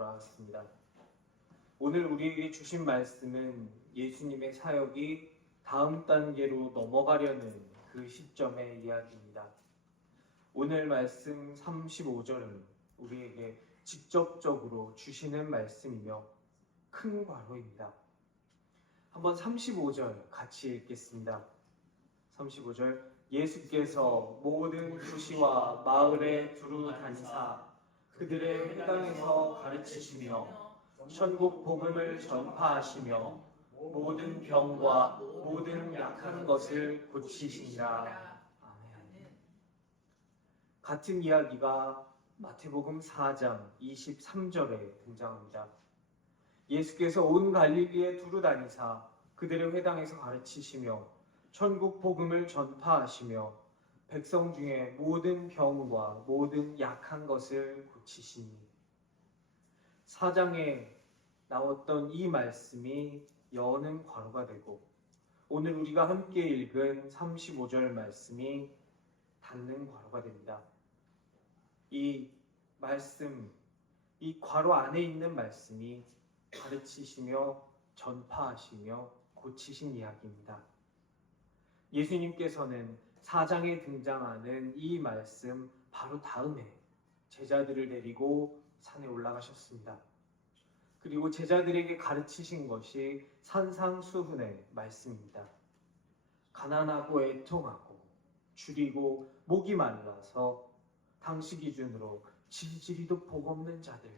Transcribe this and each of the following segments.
돌아왔습니다. 오늘 우리에게 주신 말씀은 예수님의 사역이 다음 단계로 넘어가려는 그 시점의 이야기입니다. 오늘 말씀 35절은 우리에게 직접적으로 주시는 말씀이며 큰 과로입니다. 한번 35절 같이 읽겠습니다. 35절 예수께서 모든 도시와 마을에 두루 다니사 그들의 회당에서 가르치시며 천국 복음을 전파하시며 모든 병과 모든 약한 것을 고치시니라. 아멘. 같은 이야기가 마태복음 4장 23절에 등장합니다. 예수께서 온 갈릴리에 두루 다니사 그들의 회당에서 가르치시며 천국 복음을 전파하시며 백성 중에 모든 병과 모든 약한 것을 고치시니. 4장에 나왔던 이 말씀이 여는 괄호가 되고 오늘 우리가 함께 읽은 35절 말씀이 닫는 괄호가 됩니다. 이 말씀, 이 괄호 안에 있는 말씀이 가르치시며 전파하시며 고치신 이야기입니다. 예수님께서는 4장에 등장하는 이 말씀 바로 다음에 제자들을 데리고 산에 올라가셨습니다. 그리고 제자들에게 가르치신 것이 산상수훈의 말씀입니다. 가난하고 애통하고 줄이고 목이 말라서 당시 기준으로 질질이도 복 없는 자들,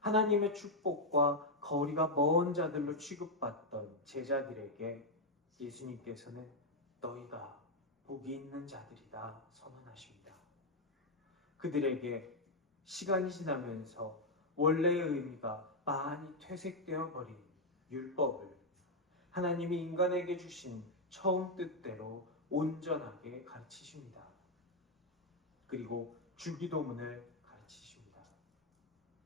하나님의 축복과 거리가 먼 자들로 취급받던 제자들에게 예수님께서는 너희가 복이 있는 자들이다 선언하십니다. 그들에게 시간이 지나면서 원래의 의미가 많이 퇴색되어 버린 율법을 하나님이 인간에게 주신 처음 뜻대로 온전하게 가르치십니다. 그리고 주기도문을 가르치십니다.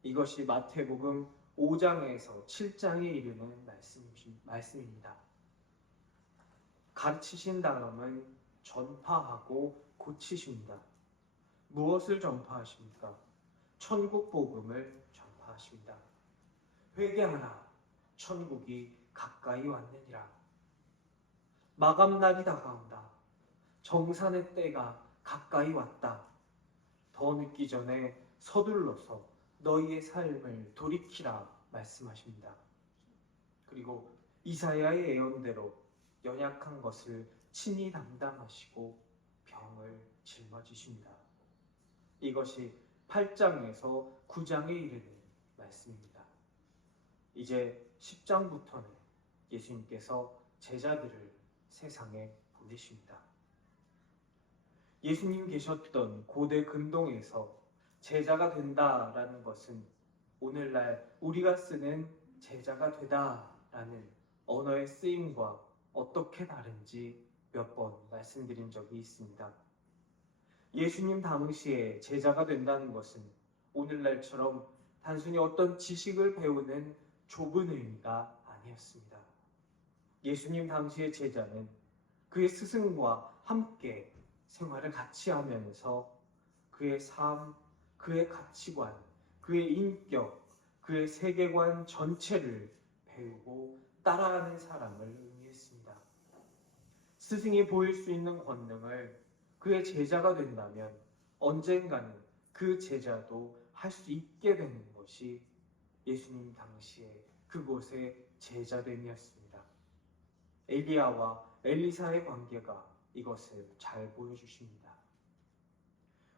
이것이 마태복음 5장에서 7장에 이르는 말씀입니다. 가르치신 다음은 전파하고 고치십니다. 무엇을 전파하십니까? 천국 복음을 전파하십니다. 회개하라, 천국이 가까이 왔느니라. 마감날이 다가온다. 정산의 때가 가까이 왔다. 더 늦기 전에 서둘러서 너희의 삶을 돌이키라 말씀하십니다. 그리고 이사야의 예언대로 연약한 것을 친히 담당하시고 병을 짊어지십니다. 이것이 8장에서 9장에 이르는 말씀입니다. 이제 10장부터는 예수님께서 제자들을 세상에 보내십니다. 예수님 계셨던 고대 근동에서 제자가 된다라는 것은 오늘날 우리가 쓰는 제자가 되다라는 언어의 쓰임과 어떻게 다른지 몇 번 말씀드린 적이 있습니다. 예수님 당시에 제자가 된다는 것은 오늘날처럼 단순히 어떤 지식을 배우는 좁은 의미가 아니었습니다. 예수님 당시의 제자는 그의 스승과 함께 생활을 같이 하면서 그의 삶, 그의 가치관, 그의 인격, 그의 세계관 전체를 배우고 따라하는 사람을 의미했습니다. 스승이 보일 수 있는 권능을 그의 제자가 된다면 언젠가는 그 제자도 할 수 있게 되는 것이 예수님 당시에 그곳의 제자됨이었습니다. 엘리야와 엘리사의 관계가 이것을 잘 보여주십니다.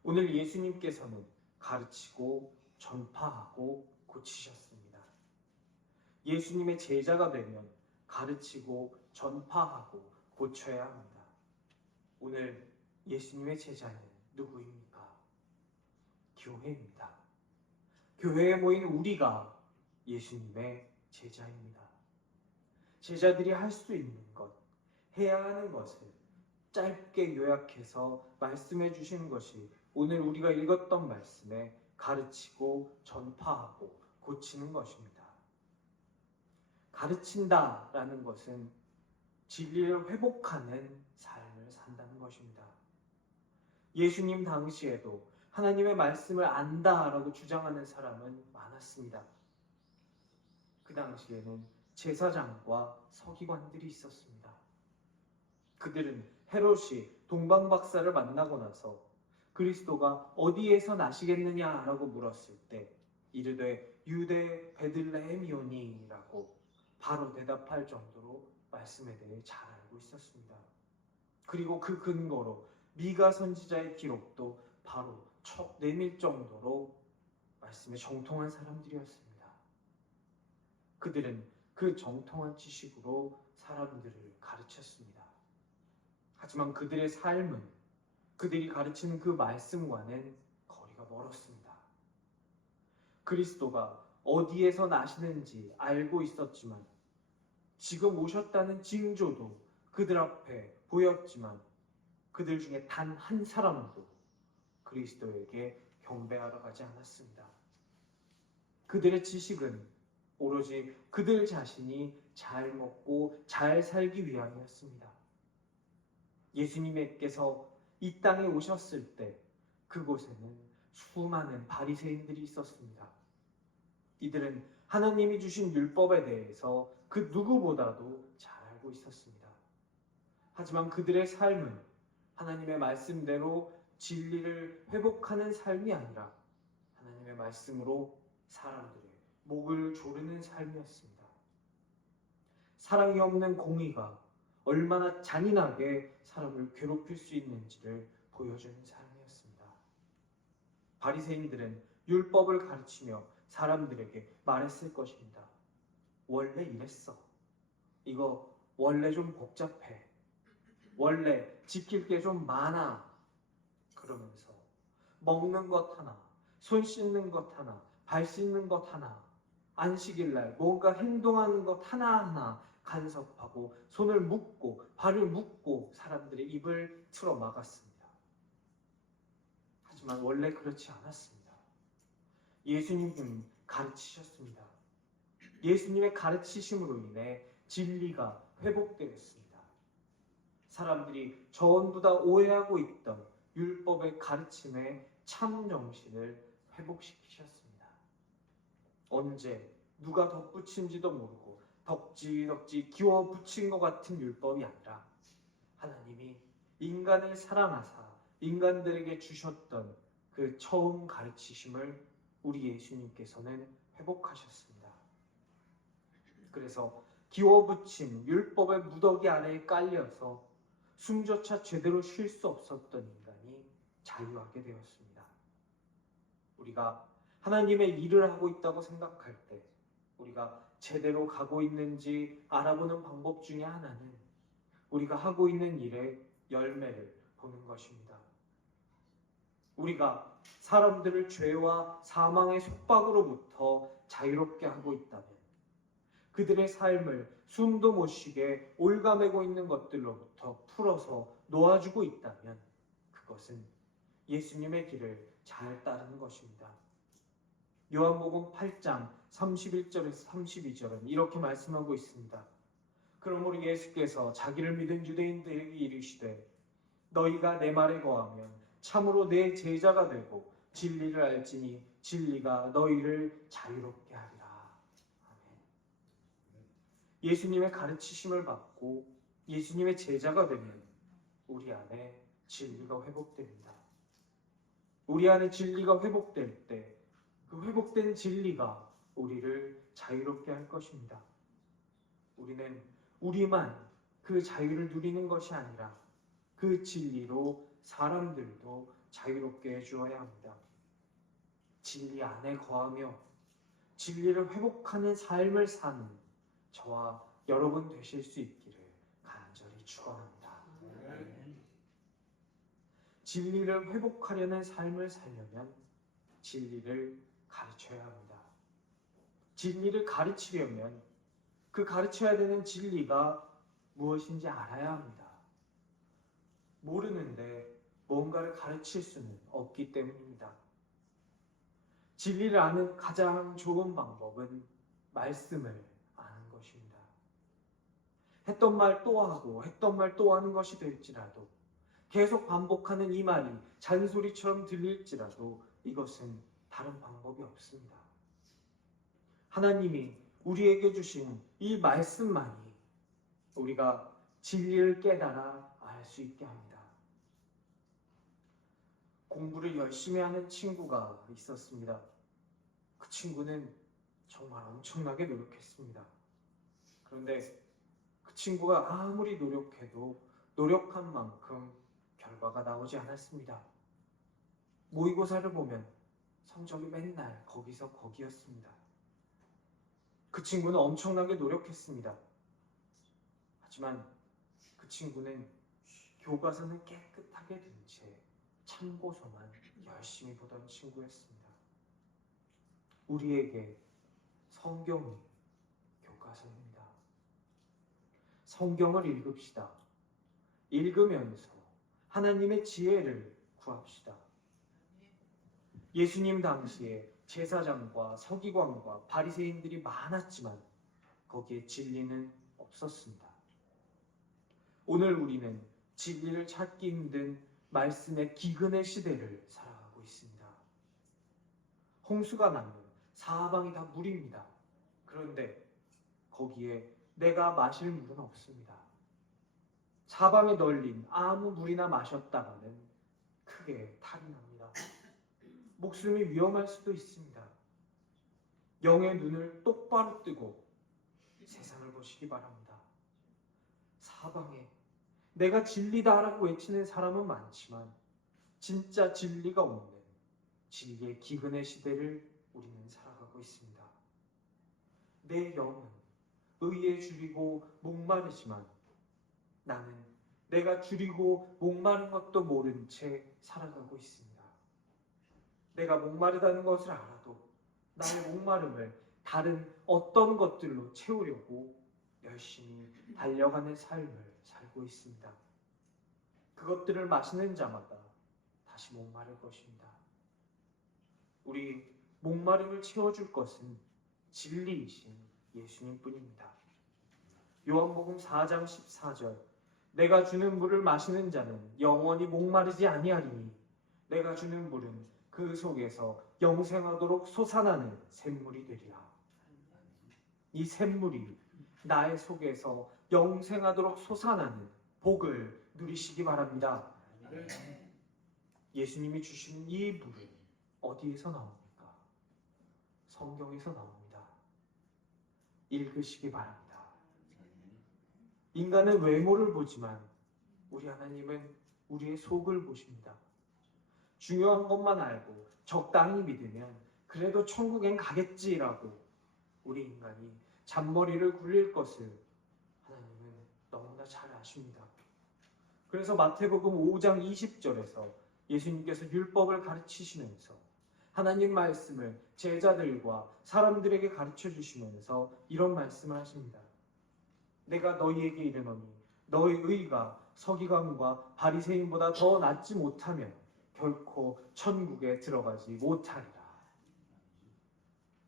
오늘 예수님께서는 가르치고 전파하고 고치셨습니다. 예수님의 제자가 되면 가르치고 전파하고 고쳐야 합니다. 오늘 예수님의 제자는 누구입니까? 교회입니다. 교회에 모인 우리가 예수님의 제자입니다. 제자들이 할 수 있는 것, 해야 하는 것을 짧게 요약해서 말씀해 주시는 것이 오늘 우리가 읽었던 말씀에 가르치고 전파하고 고치는 것입니다. 가르친다라는 것은 진리를 회복하는 삶을 산다는 것입니다. 예수님 당시에도 하나님의 말씀을 안다라고 주장하는 사람은 많았습니다. 않았습니다. 그 당시에는 제사장과 서기관들이 있었습니다. 그들은 헤롯이 동방박사를 만나고 나서 그리스도가 어디에서 나시겠느냐라고 물었을 때 이르되 유대 베들레헴이오니라고 바로 대답할 정도로 말씀에 대해 잘 알고 있었습니다. 그리고 그 근거로 미가 선지자의 기록도 바로 첫 내밀 정도로 말씀에 정통한 사람들이었습니다. 그들은 그 정통한 지식으로 사람들을 가르쳤습니다. 하지만 그들의 삶은 그들이 가르치는 그 말씀과는 거리가 멀었습니다. 그리스도가 어디에서 나시는지 알고 있었지만 지금 오셨다는 징조도 그들 앞에 보였지만 그들 중에 단 한 사람도 그리스도에게 경배하러 가지 않았습니다. 그들의 지식은 오로지 그들 자신이 잘 먹고 잘 살기 위함이었습니다. 예수님께서 이 땅에 오셨을 때 그곳에는 수많은 바리새인들이 있었습니다. 이들은 하나님이 주신 율법에 대해서 그 누구보다도 잘 알고 있었습니다. 하지만 그들의 삶은 하나님의 말씀대로 진리를 회복하는 삶이 아니라 하나님의 말씀으로 사람들의 목을 조르는 삶이었습니다. 사랑이 없는 공의가 얼마나 잔인하게 사람을 괴롭힐 수 있는지를 보여주는 삶이었습니다. 바리새인들은 율법을 가르치며 사람들에게 말했을 것입니다. 원래 이랬어. 이거 원래 좀 복잡해. 원래 지킬 게 좀 많아. 그러면서 먹는 것 하나, 손 씻는 것 하나, 발 씻는 것 하나, 안식일날 뭔가 행동하는 것 하나하나 간섭하고 손을 묶고 발을 묶고 사람들의 입을 틀어 막았습니다. 하지만 원래 그렇지 않았습니다. 예수님은 가르치셨습니다. 예수님의 가르치심으로 인해 진리가 회복되었습니다. 사람들이 전부 다 오해하고 있던 율법의 가르침의 참 정신을 회복시키셨습니다. 언제 누가 덧붙인지도 모르고 덕지덕지 기워 붙인 것 같은 율법이 아니라 하나님이 인간을 사랑하사 인간들에게 주셨던 그 처음 가르치심을 우리 예수님께서는 회복하셨습니다. 그래서 기워 붙인 율법의 무더기 아래에 깔려서 숨조차 제대로 쉴 수 없었던 인간이 자유하게 되었습니다. 우리가 하나님의 일을 하고 있다고 생각할 때 우리가 제대로 가고 있는지 알아보는 방법 중에 하나는 우리가 하고 있는 일의 열매를 보는 것입니다. 우리가 사람들을 죄와 사망의 속박으로부터 자유롭게 하고 있다면 그들의 삶을 숨도 못 쉬게 올가매고 있는 것들로부터 풀어서 놓아주고 있다면 그것은 예수님의 길을 잘 따르는 것입니다. 요한복음 8장 31절에서 32절은 이렇게 말씀하고 있습니다. 그러므로 예수께서 자기를 믿은 유대인들에게 이르시되 너희가 내 말에 거하면 참으로 내 제자가 되고 진리를 알지니 진리가 너희를 자유롭게 하리라. 아멘. 예수님의 가르치심을 받고 예수님의 제자가 되면 우리 안에 진리가 회복됩니다. 우리 안에 진리가 회복될 때 그 회복된 진리가 우리를 자유롭게 할 것입니다. 우리는 우리만 그 자유를 누리는 것이 아니라 그 진리로 사람들도 자유롭게 해주어야 합니다. 진리 안에 거하며 진리를 회복하는 삶을 사는 저와 여러분 되실 수 있기를 간절히 축원합니다. 진리를 회복하려는 삶을 살려면 진리를 가르쳐야 합니다. 진리를 가르치려면 그 가르쳐야 되는 진리가 무엇인지 알아야 합니다. 모르는데 뭔가를 가르칠 수는 없기 때문입니다. 진리를 아는 가장 좋은 방법은 말씀을 아는 것입니다. 했던 말 또 하고 했던 말 또 하는 것이 될지라도 계속 반복하는 이 말이 잔소리처럼 들릴지라도 이것은 다른 방법이 없습니다. 하나님이 우리에게 주신 이 말씀만이 우리가 진리를 깨달아 알 수 있게 합니다. 공부를 열심히 하는 친구가 있었습니다. 그 친구는 정말 엄청나게 노력했습니다. 그런데 그 친구가 아무리 노력해도 노력한 만큼 결과가 나오지 않았습니다. 모의고사를 보면 성적이 맨날 거기서 거기였습니다. 그 친구는 엄청나게 노력했습니다. 하지만 그 친구는 교과서는 깨끗하게 든 채 참고서만 열심히 보던 친구였습니다. 우리에게 성경이 교과서입니다. 성경을 읽읍시다. 읽으면서 하나님의 지혜를 구합시다. 예수님 당시에 제사장과 서기관과 바리새인들이 많았지만 거기에 진리는 없었습니다. 오늘 우리는 진리를 찾기 힘든 말씀의 기근의 시대를 살아가고 있습니다. 홍수가 나면 사방이 다 물입니다. 그런데 거기에 내가 마실 물은 없습니다. 사방에 널린 아무 물이나 마셨다가는 크게 탈이 납니다. 목숨이 위험할 수도 있습니다. 영의 눈을 똑바로 뜨고 세상을 보시기 바랍니다. 사방에 내가 진리다라고 외치는 사람은 많지만 진짜 진리가 없는 진리의 기근의 시대를 우리는 살아가고 있습니다. 내 영은 의에 줄이고 목마르지만 나는 내가 줄이고 목마른 것도 모른 채 살아가고 있습니다. 내가 목마르다는 것을 알아도 나의 목마름을 다른 어떤 것들로 채우려고 열심히 달려가는 삶을 살고 있습니다. 그것들을 마시는 자마다 다시 목마를 것입니다. 우리 목마름을 채워줄 것은 진리이신 예수님뿐입니다. 요한복음 4장 14절 내가 주는 물을 마시는 자는 영원히 목마르지 아니하리니 내가 주는 물은 그 속에서 영생하도록 솟아나는 샘물이 되리라. 이 샘물이 나의 속에서 영생하도록 솟아나는 복을 누리시기 바랍니다. 예수님이 주시는 이 물은 어디에서 나옵니까? 성경에서 나옵니다. 읽으시기 바랍니다. 인간은 외모를 보지만 우리 하나님은 우리의 속을 보십니다. 중요한 것만 알고 적당히 믿으면 그래도 천국엔 가겠지라고 우리 인간이 잔머리를 굴릴 것을 하나님은 너무나 잘 아십니다. 그래서 마태복음 5장 20절에서 예수님께서 율법을 가르치시면서 하나님 말씀을 제자들과 사람들에게 가르쳐 주시면서 이런 말씀을 하십니다. 내가 너희에게 이르노니 너희 의가 서기관과 바리새인보다 더 낫지 못하면 결코 천국에 들어가지 못하리라.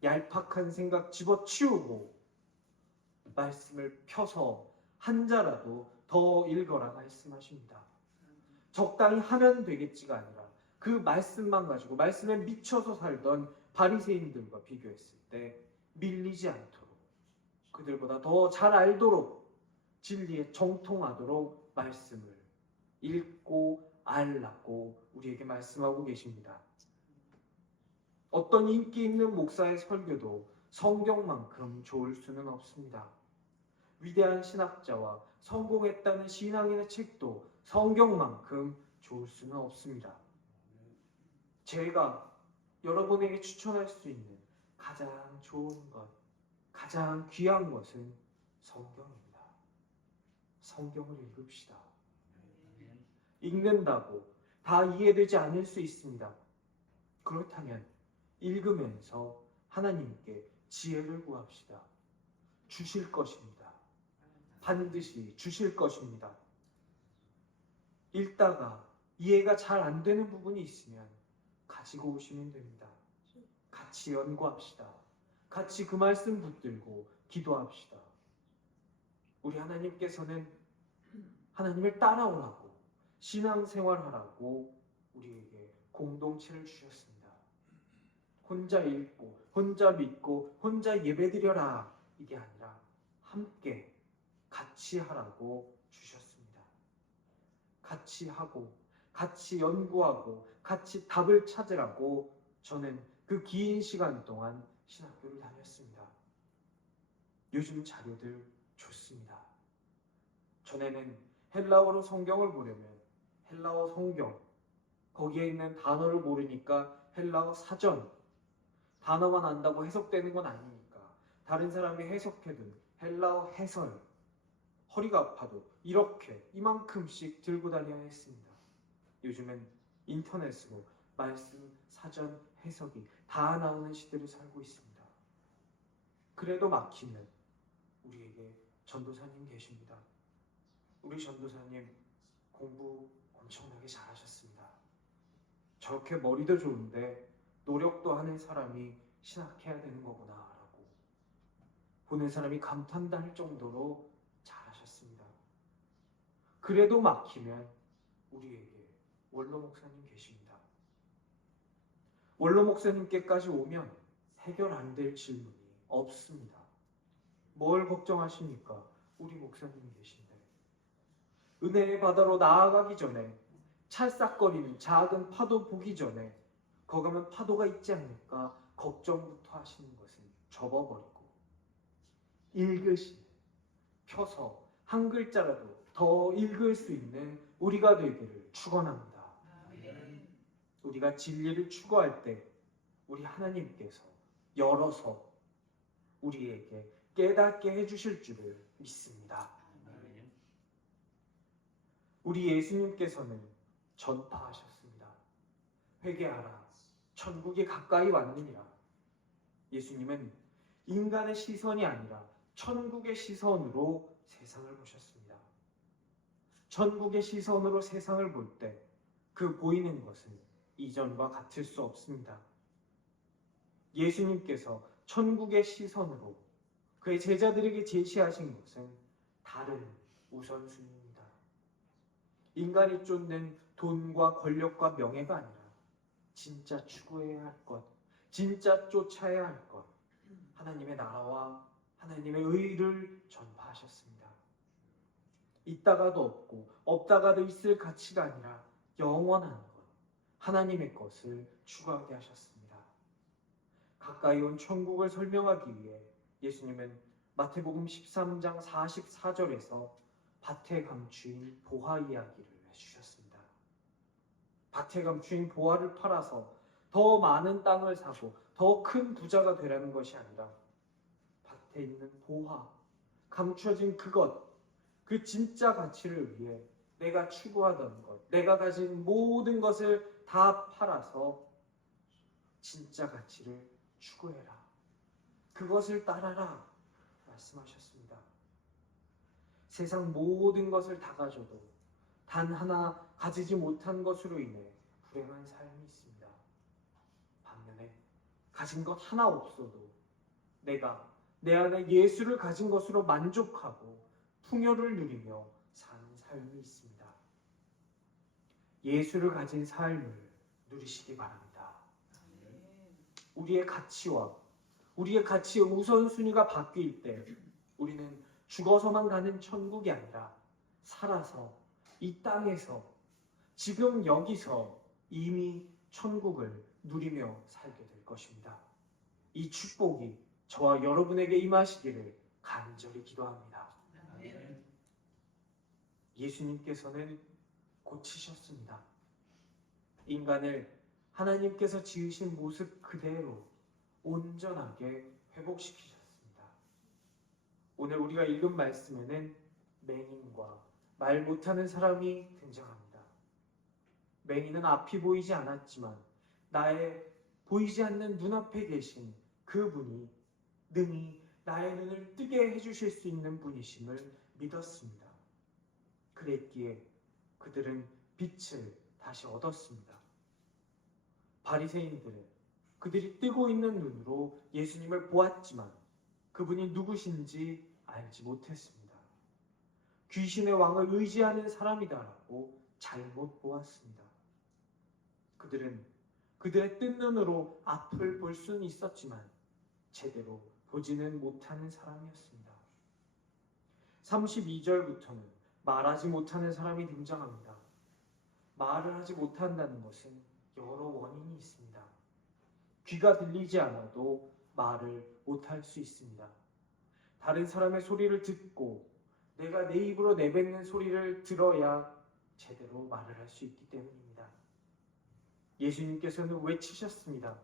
얄팍한 생각 집어치우고 말씀을 펴서 한 자라도 더 읽어라 말씀하십니다. 적당히 하면 되겠지가 아니라 그 말씀만 가지고 말씀에 미쳐서 살던 바리새인들과 비교했을 때 밀리지 않도록 그들보다 더 잘 알도록 진리에 정통하도록 말씀을 읽고 알라고 우리에게 말씀하고 계십니다. 어떤 인기 있는 목사의 설교도 성경만큼 좋을 수는 없습니다. 위대한 신학자와 성공했다는 신앙인의 책도 성경만큼 좋을 수는 없습니다. 제가 여러분에게 추천할 수 있는 가장 좋은 것, 가장 귀한 것은 성경입니다. 성경을 읽읍시다. 읽는다고 다 이해되지 않을 수 있습니다. 그렇다면 읽으면서 하나님께 지혜를 구합시다. 주실 것입니다. 반드시 주실 것입니다. 읽다가 이해가 잘 안 되는 부분이 있으면 가지고 오시면 됩니다. 같이 연구합시다. 같이 그 말씀 붙들고 기도합시다. 우리 하나님께서는 하나님을 따라오라고 신앙생활하라고 우리에게 공동체를 주셨습니다. 혼자 읽고 혼자 믿고 혼자 예배드려라 이게 아니라 함께 같이 하라고 주셨습니다. 같이 하고 같이 연구하고 같이 답을 찾으라고 저는 그 긴 시간 동안 신학교를 다녔습니다. 요즘 자료들 좋습니다. 전에는 헬라어로 성경을 보려면 헬라어 성경, 거기에 있는 단어를 모르니까 헬라어 사전, 단어만 안다고 해석되는 건 아니니까 다른 사람이 해석해둔 헬라어 해설, 허리가 아파도 이렇게 이만큼씩 들고 다녀야 했습니다. 요즘은 인터넷으로 말씀, 사전, 해석이 다 나오는 시대를 살고 있습니다. 그래도 막히면 우리에게 전도사님 계십니다. 우리 전도사님 공부 엄청나게 잘하셨습니다. 저렇게 머리도 좋은데 노력도 하는 사람이 신학해야 되는 거구나 라고 보는 사람이 감탄다 할 정도로 잘하셨습니다. 그래도 막히면 우리에게 원로 목사님 계십니다. 원로 목사님께까지 오면 해결 안 될 질문이 없습니다. 뭘 걱정하십니까? 우리 목사님이 계신데. 은혜의 바다로 나아가기 전에 찰싹거리는 작은 파도 보기 전에 거가면 파도가 있지 않을까 걱정부터 하시는 것은 접어버리고 읽으시는, 펴서 한 글자라도 더 읽을 수 있는 우리가 되기를 축원합니다. 우리가 진리를 추구할 때 우리 하나님께서 열어서 우리에게 깨닫게 해주실 줄을 믿습니다. 우리 예수님께서는 전파하셨습니다. 회개하라, 천국이 가까이 왔느니라. 예수님은 인간의 시선이 아니라 천국의 시선으로 세상을 보셨습니다. 천국의 시선으로 세상을 볼 때 그 보이는 것은 이전과 같을 수 없습니다. 예수님께서 천국의 시선으로 그의 제자들에게 제시하신 것은 다른 우선순위입니다. 인간이 쫓는 돈과 권력과 명예가 아니라 진짜 추구해야 할 것, 진짜 쫓아야 할 것, 하나님의 나라와 하나님의 의를 전파하셨습니다. 있다가도 없고 없다가도 있을 가치가 아니라 영원한 것, 하나님의 것을 추구하게 하셨습니다. 가까이 온 천국을 설명하기 위해 예수님은 마태복음 13장 44절에서 밭에 감추인 보화 이야기를 해주셨습니다. 밭에 감추인 보화를 팔아서 더 많은 땅을 사고 더 큰 부자가 되라는 것이 아니라 밭에 있는 보화, 감춰진 그것, 그 진짜 가치를 위해 내가 추구하던 것, 내가 가진 모든 것을 다 팔아서 진짜 가치를 추구해라. 그것을 따라라 말씀하셨습니다. 세상 모든 것을 다 가져도 단 하나 가지지 못한 것으로 인해 불행한 삶이 있습니다. 반면에 가진 것 하나 없어도 내가 내 안에 예수를 가진 것으로 만족하고 풍요를 누리며 사는 삶이 있습니다. 예수를 가진 삶을 누리시기 바랍니다. 우리의 가치와 우리의 가치의 우선순위가 바뀔 때 우리는 죽어서만 가는 천국이 아니라 살아서 이 땅에서 지금 여기서 이미 천국을 누리며 살게 될 것입니다. 이 축복이 저와 여러분에게 임하시기를 간절히 기도합니다. 예수님께서는 고치셨습니다. 인간을 하나님께서 지으신 모습 그대로 온전하게 회복시키셨습니다. 오늘 우리가 읽은 말씀에는 맹인과 말 못하는 사람이 등장합니다. 맹인은 앞이 보이지 않았지만 나의 보이지 않는 눈앞에 계신 그분이 능히 나의 눈을 뜨게 해주실 수 있는 분이심을 믿었습니다. 그랬기에 그들은 빛을 다시 얻었습니다. 바리새인들은 그들이 뜨고 있는 눈으로 예수님을 보았지만 그분이 누구신지 알지 못했습니다. 귀신의 왕을 의지하는 사람이다라고 잘못 보았습니다. 그들은 그들의 뜬 눈으로 앞을 볼 수는 있었지만 제대로 보지는 못하는 사람이었습니다. 32절부터는 말하지 못하는 사람이 등장합니다. 말을 하지 못한다는 것은 여러 원인이 있습니다. 귀가 들리지 않아도 말을 못할 수 있습니다. 다른 사람의 소리를 듣고 내가 내 입으로 내뱉는 소리를 들어야 제대로 말을 할 수 있기 때문입니다. 예수님께서는 외치셨습니다.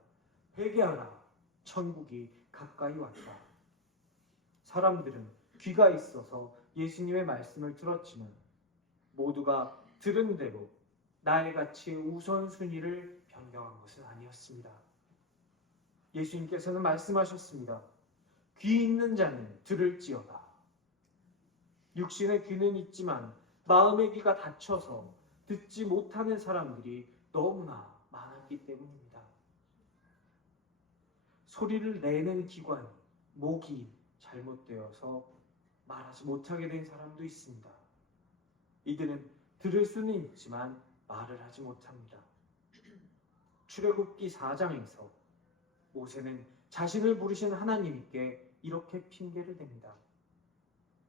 회개하라, 천국이 가까이 왔다. 사람들은 귀가 있어서 예수님의 말씀을 들었지만 모두가 들은 대로 나의 가치의 우선순위를 변경한 것은 아니었습니다. 예수님께서는 말씀하셨습니다. 귀 있는 자는 들을지어다. 육신의 귀는 있지만 마음의 귀가 닫혀서 듣지 못하는 사람들이 너무나 많았기 때문입니다. 소리를 내는 기관, 목이 잘못되어서 말하지 못하게 된 사람도 있습니다. 이들은 들을 수는 있지만 말을 하지 못합니다. 출애굽기 4장에서 모세는 자신을 부르신 하나님께 이렇게 핑계를 댑니다.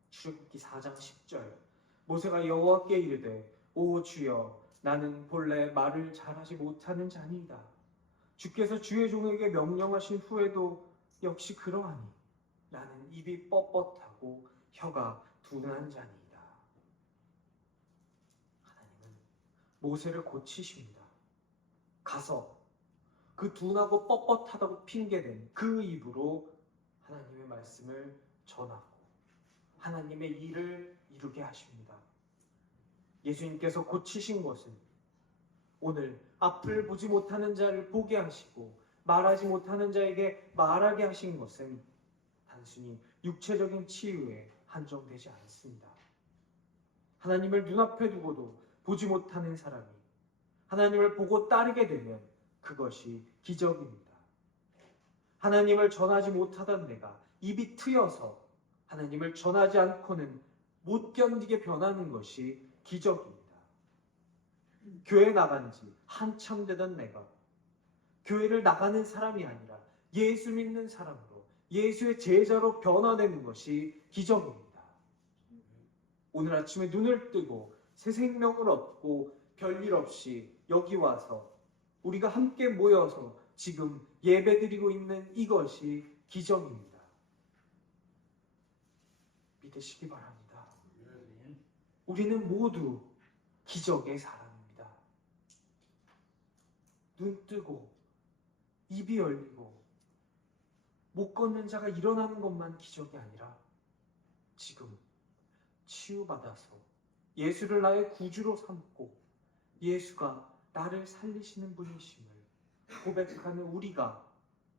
출애굽기 4장 10절 모세가 여호와께 이르되 오 주여 나는 본래 말을 잘하지 못하는 자니이다. 주께서 주의 종에게 명령하신 후에도 역시 그러하니 나는 입이 뻣뻣하고 혀가 둔한 자니이다. 하나님은 모세를 고치십니다. 가서 그 둔하고 뻣뻣하다고 핑계댄 그 입으로 하나님의 말씀을 전하고 하나님의 일을 이루게 하십니다. 예수님께서 고치신 것은 오늘 앞을 보지 못하는 자를 보게 하시고 말하지 못하는 자에게 말하게 하신 것은 단순히 육체적인 치유에 한정되지 않습니다. 하나님을 눈앞에 두고도 보지 못하는 사람이 하나님을 보고 따르게 되면 그것이 기적입니다. 하나님을 전하지 못하던 내가 입이 트여서 하나님을 전하지 않고는 못 견디게 변하는 것이 기적입니다. 교회 나간 지 한참 되던 내가 교회를 나가는 사람이 아니라 예수 믿는 사람으로 예수의 제자로 변화되는 것이 기적입니다. 오늘 아침에 눈을 뜨고 새 생명을 얻고 별일 없이 여기 와서 우리가 함께 모여서 지금 예배드리고 있는 이것이 기적입니다. 믿으시기 바랍니다. 우리는 모두 기적의 사람입니다. 눈 뜨고 입이 열리고 못 걷는 자가 일어나는 것만 기적이 아니라 지금 치유받아서 예수를 나의 구주로 삼고 예수가 나를 살리시는 분이심을 고백하는 우리가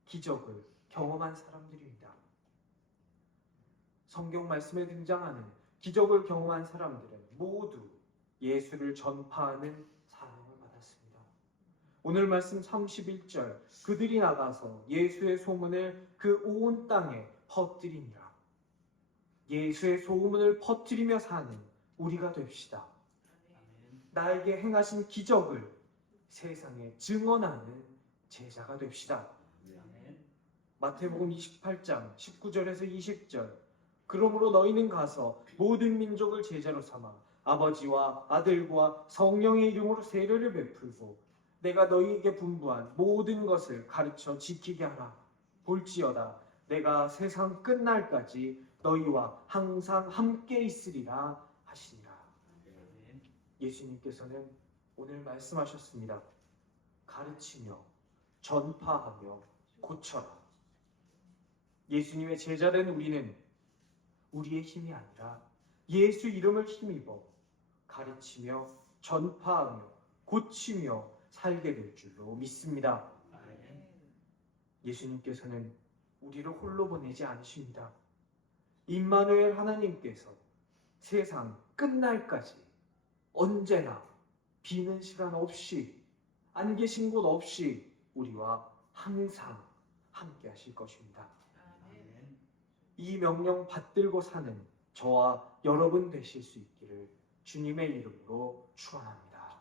기적을 경험한 사람들입니다. 성경 말씀에 등장하는 기적을 경험한 사람들은 모두 예수를 전파하는 사명을 받았습니다. 오늘 말씀 31절 그들이 나가서 예수의 소문을 그 온 땅에 퍼뜨리니라. 예수의 소문을 퍼뜨리며 사는 우리가 됩시다. 나에게 행하신 기적을 세상에 증언하는 제자가 됩시다. 마태복음 28장 19절에서 20절 그러므로 너희는 가서 모든 민족을 제자로 삼아 아버지와 아들과 성령의 이름으로 세례를 베풀고 내가 너희에게 분부한 모든 것을 가르쳐 지키게 하라. 볼지어다 내가 세상 끝날까지 너희와 항상 함께 있으리라 하시니라. 예수님께서는 오늘 말씀하셨습니다. 가르치며 전파하며 고쳐라. 예수님의 제자된 우리는 우리의 힘이 아니라 예수 이름을 힘입어 가르치며 전파하며 고치며 살게 될 줄로 믿습니다. 예수님께서는 우리를 홀로 보내지 않으십니다. 임마누엘 하나님께서 세상 끝날까지 언제나 비는 시간 없이 안 계신 곳 없이 우리와 항상 함께 하실 것입니다. 이 명령 받들고 사는 저와 여러분 되실 수 있기를 주님의 이름으로 축원합니다.